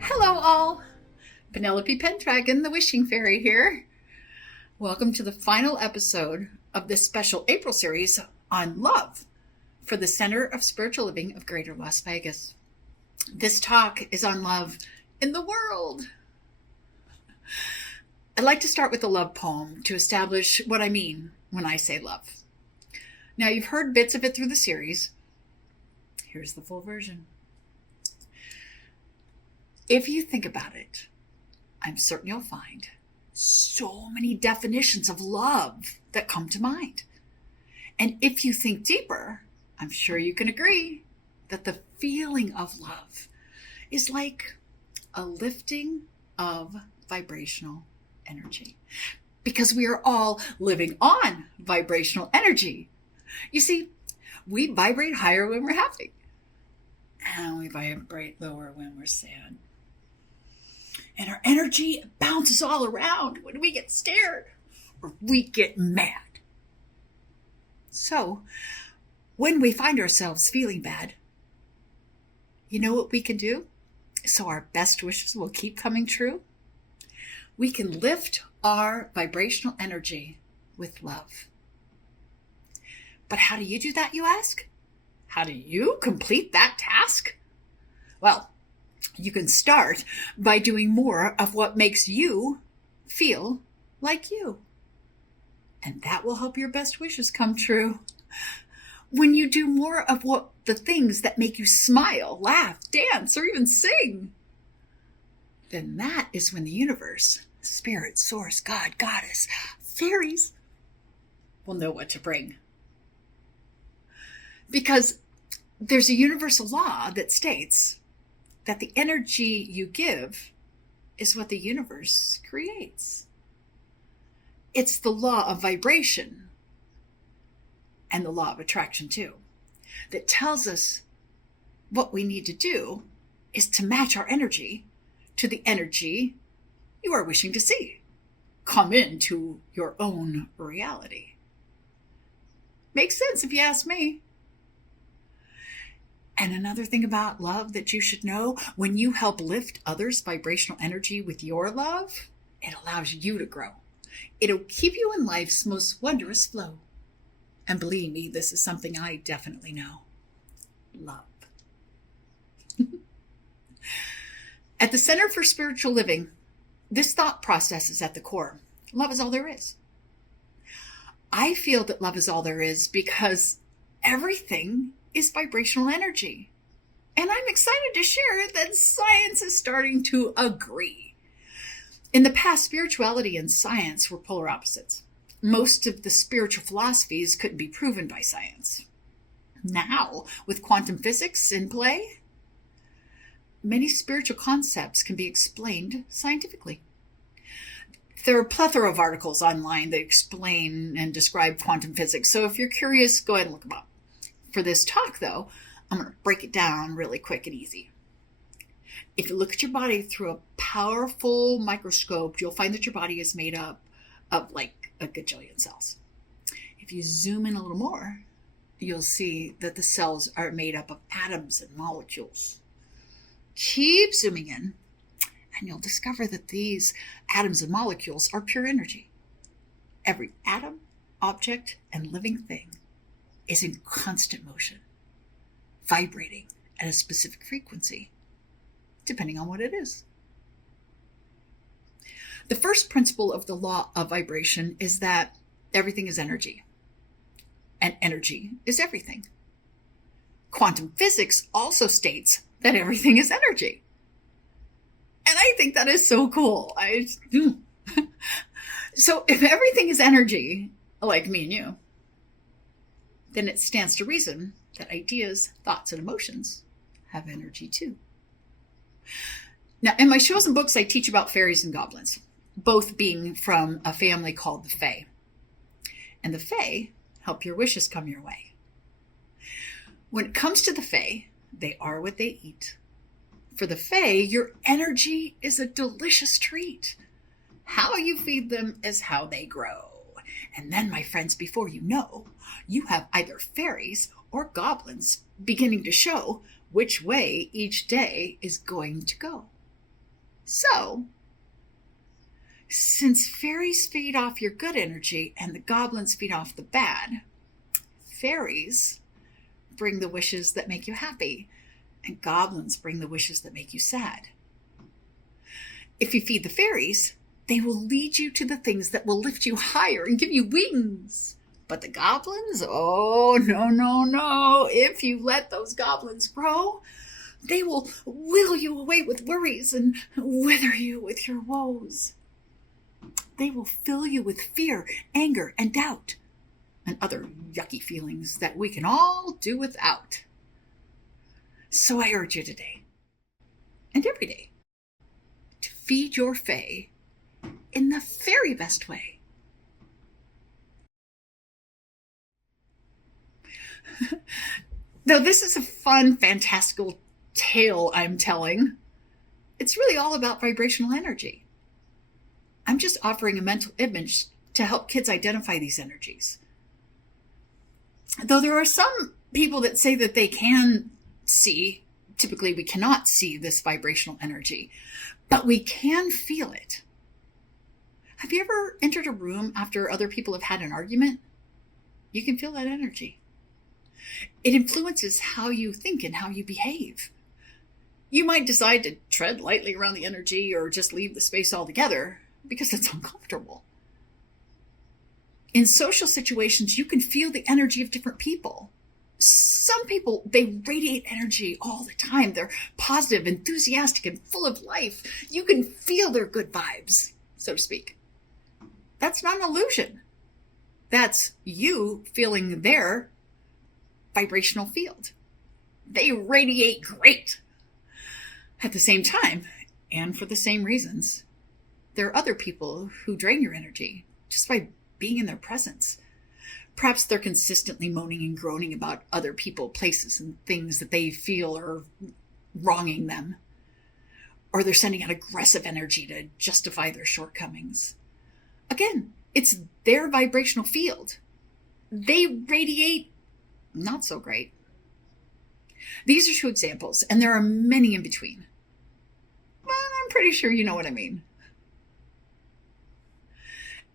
Hello all, Penelope Pendragon, the Wishing Fairy here. Welcome to the final episode of this special April series on love for the Center of Spiritual Living of Greater Las Vegas. This talk is on love in the world. I'd like to start with a love poem to establish what I mean when I say love. Now, you've heard bits of it through the series. Here's the full version. If you think about it, I'm certain you'll find so many definitions of love that come to mind. And if you think deeper, I'm sure you can agree that the feeling of love is like a lifting of vibrational energy, because we are all living on vibrational energy. You see, we vibrate higher when we're happy, and we vibrate lower when we're sad. And our energy bounces all around when we get scared or we get mad. So, when we find ourselves feeling bad, you know what we can do so our best wishes will keep coming true? We can lift our vibrational energy with love. But how do you do that, you ask? How do you complete that task? Well, you can start by doing more of what makes you feel like you. And that will help your best wishes come true. When you do more of the things that make you smile, laugh, dance, or even sing, then that is when the universe, spirit, source, God, goddess, fairies will know what to bring. Because there's a universal law that states that the energy you give is what the universe creates. It's the law of vibration and the law of attraction too, that tells us what we need to do is to match our energy to the energy you are wishing to see come into your own reality. Makes sense if you ask me. And another thing about love that you should know, when you help lift others' vibrational energy with your love, it allows you to grow. It'll keep you in life's most wondrous flow. And believe me, this is something I definitely know. Love. At the Center for Spiritual Living, this thought process is at the core. Love is all there is. I feel that love is all there is because everything is vibrational energy. And I'm excited to share that science is starting to agree. In the past, spirituality and science were polar opposites. Most of the spiritual philosophies couldn't be proven by science. Now, with quantum physics in play, many spiritual concepts can be explained scientifically. There are a plethora of articles online that explain and describe quantum physics, so if you're curious, go ahead and look them up. For this talk, though, I'm going to break it down really quick and easy. If you look at your body through a powerful microscope, you'll find that your body is made up of like a gajillion cells. If you zoom in a little more, you'll see that the cells are made up of atoms and molecules. Keep zooming in, and you'll discover that these atoms and molecules are pure energy. Every atom, object, and living thing is in constant motion, vibrating at a specific frequency, depending on what it is. The first principle of the law of vibration is that everything is energy, and energy is everything. Quantum physics also states that everything is energy. And I think that is so cool. So if everything is energy, like me and you, then it stands to reason that ideas, thoughts, and emotions have energy too. Now, in my shows and books, I teach about fairies and goblins, both being from a family called the Fae. And the Fae help your wishes come your way. When it comes to the Fae, they are what they eat. For the Fae, your energy is a delicious treat. How you feed them is how they grow. And then, my friends, before you know, you have either fairies or goblins beginning to show which way each day is going to go. So, since fairies feed off your good energy and the goblins feed off the bad, fairies bring the wishes that make you happy, and goblins bring the wishes that make you sad. If you feed the fairies, they will lead you to the things that will lift you higher and give you wings. But the goblins, oh, no, no, no. If you let those goblins grow, they will will you away with worries and wither you with your woes. They will fill you with fear, anger, and doubt, and other yucky feelings that we can all do without. So I urge you today, and every day, to feed your fae in the very best way. Though this is a fun, fantastical tale I'm telling, it's really all about vibrational energy. I'm just offering a mental image to help kids identify these energies. Though there are some people that say that they can see, typically we cannot see this vibrational energy, but we can feel it. Have you ever entered a room after other people have had an argument? You can feel that energy. It influences how you think and how you behave. You might decide to tread lightly around the energy or just leave the space altogether because it's uncomfortable. In social situations, you can feel the energy of different people. Some people, they radiate energy all the time. They're positive, enthusiastic, and full of life. You can feel their good vibes, so to speak. That's not an illusion. That's you feeling their vibrational field. They radiate great. At the same time, and for the same reasons, there are other people who drain your energy just by being in their presence. Perhaps they're consistently moaning and groaning about other people, places, and things that they feel are wronging them. Or they're sending out aggressive energy to justify their shortcomings. Again, it's their vibrational field. They radiate not so great. These are two examples, and there are many in between. But I'm pretty sure you know what I mean.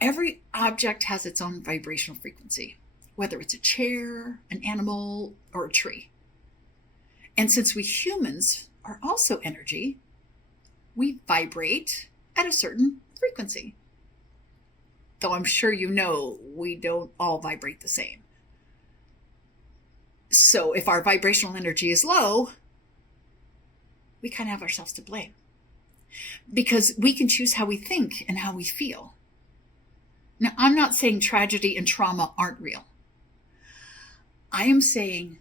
Every object has its own vibrational frequency, whether it's a chair, an animal, or a tree. And since we humans are also energy, we vibrate at a certain frequency. Though I'm sure you know we don't all vibrate the same. So if our vibrational energy is low, we kind of have ourselves to blame. Because we can choose how we think and how we feel. Now, I'm not saying tragedy and trauma aren't real. I am saying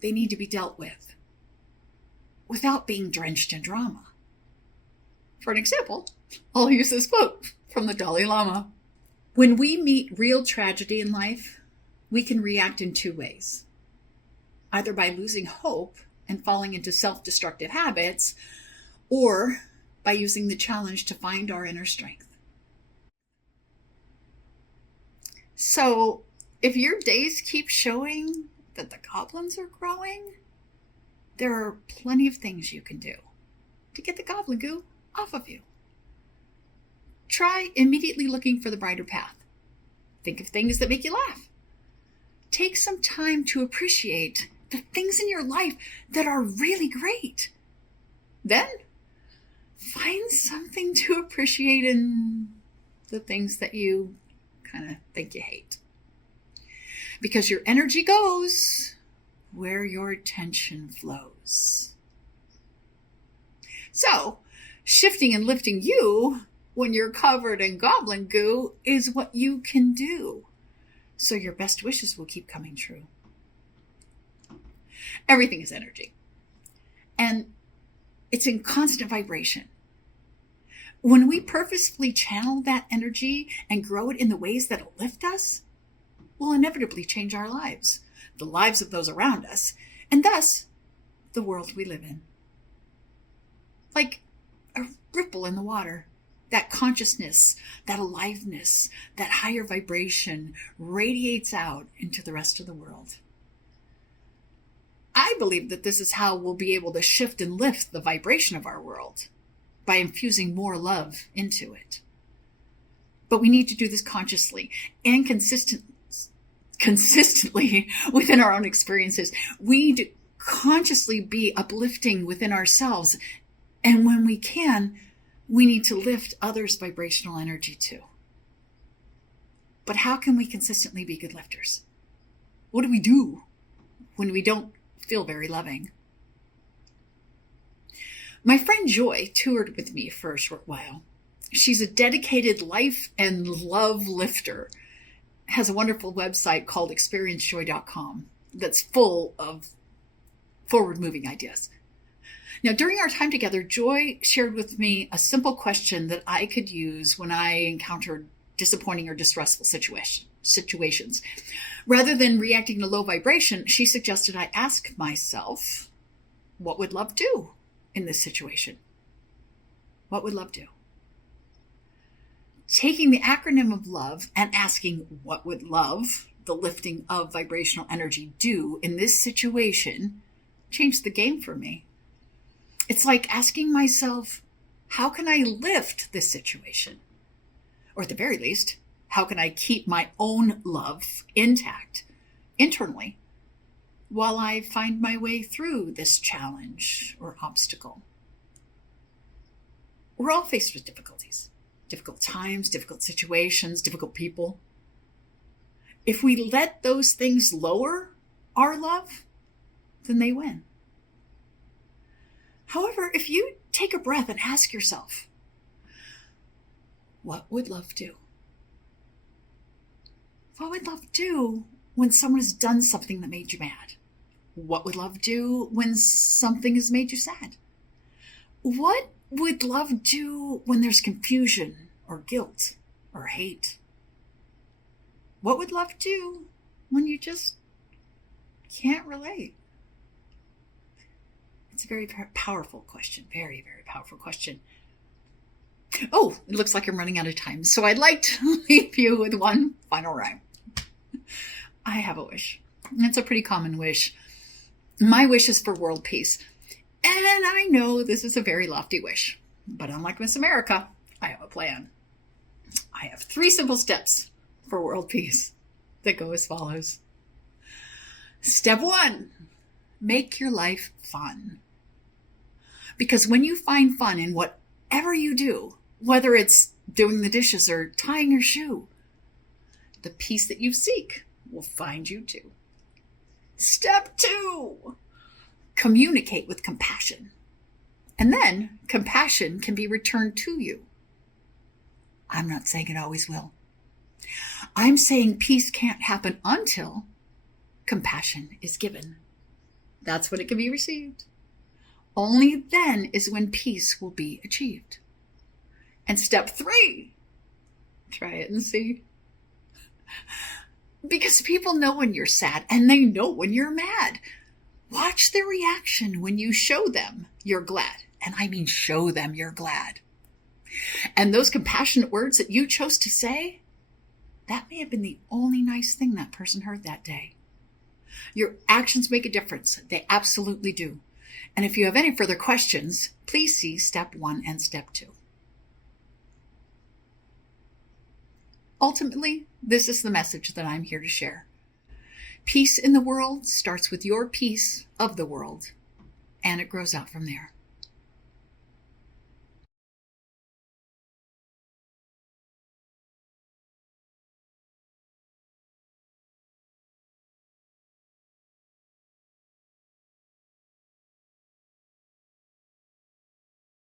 they need to be dealt with without being drenched in drama. For an example, I'll use this quote from the Dalai Lama. When we meet real tragedy in life, we can react in two ways. Either by losing hope and falling into self-destructive habits, or by using the challenge to find our inner strength. So, if your days keep showing that the goblins are growing, there are plenty of things you can do to get the goblin goo off of you. Try immediately looking for the brighter path. Think of things that make you laugh. Take some time to appreciate the things in your life that are really great. Then, find something to appreciate in the things that you kind of think you hate. Because your energy goes where your attention flows. So, shifting and lifting you when you're covered in goblin goo is what you can do. So your best wishes will keep coming true. Everything is energy. And it's in constant vibration. When we purposefully channel that energy and grow it in the ways that'll lift us, we'll inevitably change our lives, the lives of those around us, and thus the world we live in. Like a ripple in the water. that consciousness, that aliveness, that higher vibration radiates out into the rest of the world. I believe that this is how we'll be able to shift and lift the vibration of our world, by infusing more love into it. But we need to do this consciously and consistently within our own experiences. We need to consciously be uplifting within ourselves. And when we can, we need to lift others' vibrational energy too. But how can we consistently be good lifters? What do we do when we don't feel very loving? My friend Joy toured with me for a short while. She's a dedicated life and love lifter, has a wonderful website called experiencejoy.com that's full of forward-moving ideas. Now, during our time together, Joy shared with me a simple question that I could use when I encountered disappointing or distressful situations. Rather than reacting to low vibration, she suggested I ask myself, what would love do in this situation? What would love do? Taking the acronym of love and asking what would love, the lifting of vibrational energy, do in this situation changed the game for me. It's like asking myself, how can I lift this situation? Or at the very least, how can I keep my own love intact internally while I find my way through this challenge or obstacle? We're all faced with difficulties, difficult times, difficult situations, difficult people. If we let those things lower our love, then they win. However, if you take a breath and ask yourself, what would love do? What would love do when someone has done something that made you mad? What would love do when something has made you sad? What would love do when there's confusion or guilt or hate? What would love do when you just can't relate? It's a very, very powerful question. Very, very powerful question. Oh, it looks like I'm running out of time. So I'd like to leave you with one final rhyme. I have a wish. It's a pretty common wish. My wish is for world peace. And I know this is a very lofty wish, but unlike Miss America, I have a plan. I have 3 simple steps for world peace that go as follows. Step 1, make your life fun. Because when you find fun in whatever you do, whether it's doing the dishes or tying your shoe, the peace that you seek will find you too. Step 2, communicate with compassion. And then compassion can be returned to you. I'm not saying it always will. I'm saying peace can't happen until compassion is given. That's when it can be received. Only then is when peace will be achieved. And step 3, try it and see. Because people know when you're sad and they know when you're mad. Watch their reaction when you show them you're glad. And I mean show them you're glad. And those compassionate words that you chose to say, that may have been the only nice thing that person heard that day. Your actions make a difference. They absolutely do. And if you have any further questions, please see step 1 and step 2. Ultimately, this is the message that I'm here to share. Peace in the world starts with your piece of the world, and it grows out from there.